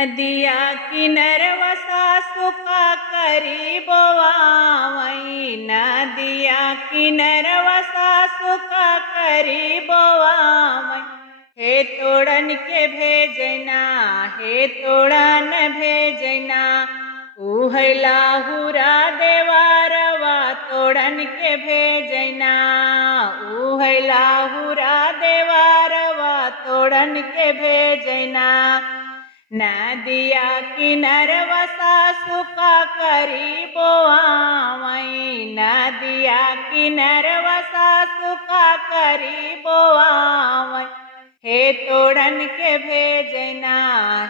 नदिया किनरवा सासु का करी बोवावई। नदिया किनरवा सासु का करी बोवावई। हे तोड़न के भेजना, हे तोड़न भेजना, उहला हुरा देवारवा तोड़न के भेजना, उहला हुरा देवारवा तोड़न के भेजना। नदिया किनरवा सासु का करी बोवावई। नदिया किनरवा सासु का करी बोवावई। हे तोड़न के भेजना,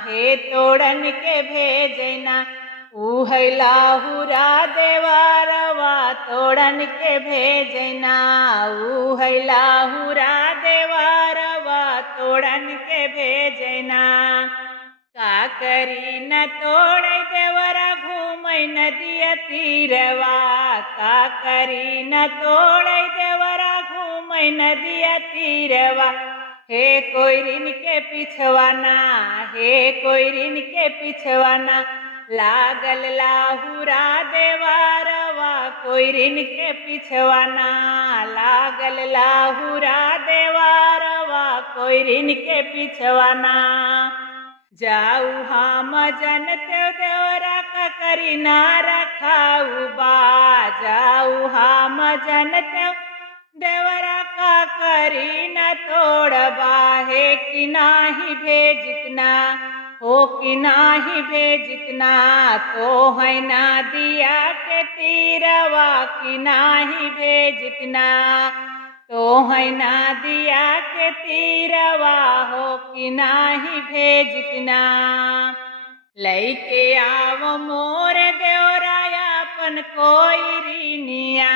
हे तोड़न के भेजना, उहला हुरा देवारवा तोड़न के भेजना, उहला हुरा देवारवा तोड़न के भेजना। का करी न तोड़े देवरा घूमई नदिया तीरवा। का करी न तोड़े देवरा घूमई नदिया तीरवा। हे कोयरिन के पिछवाना, हे कोयरिन के पिछवाना, लागल लाहुरा देवारवा कोयरिन के पिछवाना, लागल लाहुरा देवारवा कोयरिन के पिछवाना। जाऊ हम जनते देवरा का करी ना रखाऊ बा। जाऊ हम जनते देवरा का करी न तोड़बा। हे कि नाही भेजितना, हो कि नाही भेजितना, तो है ना दिया के तीरवा कि नाही भेजितना, तो है ना दिया के तीरवा, हो कि नाही भेजितना। लैके आव मोर देवराया अपन कोयरिनिया,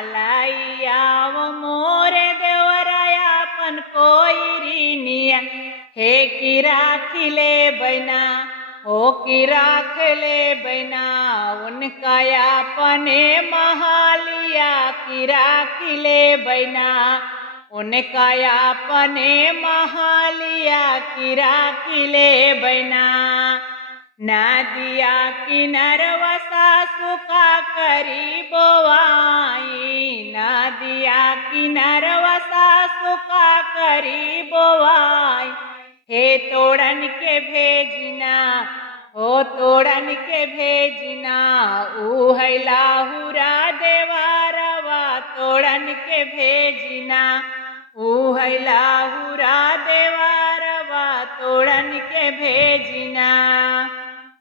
लाई आव मोर देवराया अपन कोयरिनिया। हे कि राखी ले बैना, हो कि राख ले बैना, उनका अपने महालिया कि राखी ले बैना, उनका अपने महालिया कि राखी ले बैना। नदिया किनरवा सासु का करी बोवाई। नदिया किनरवा सासु का करी बोवाई। हे तोड़न के भेजना, हो तोड़न के भेजना, उहला हुरा देवारवा तोड़न के भेजना, उहला हुरा देवारवा तोड़न के भेजना।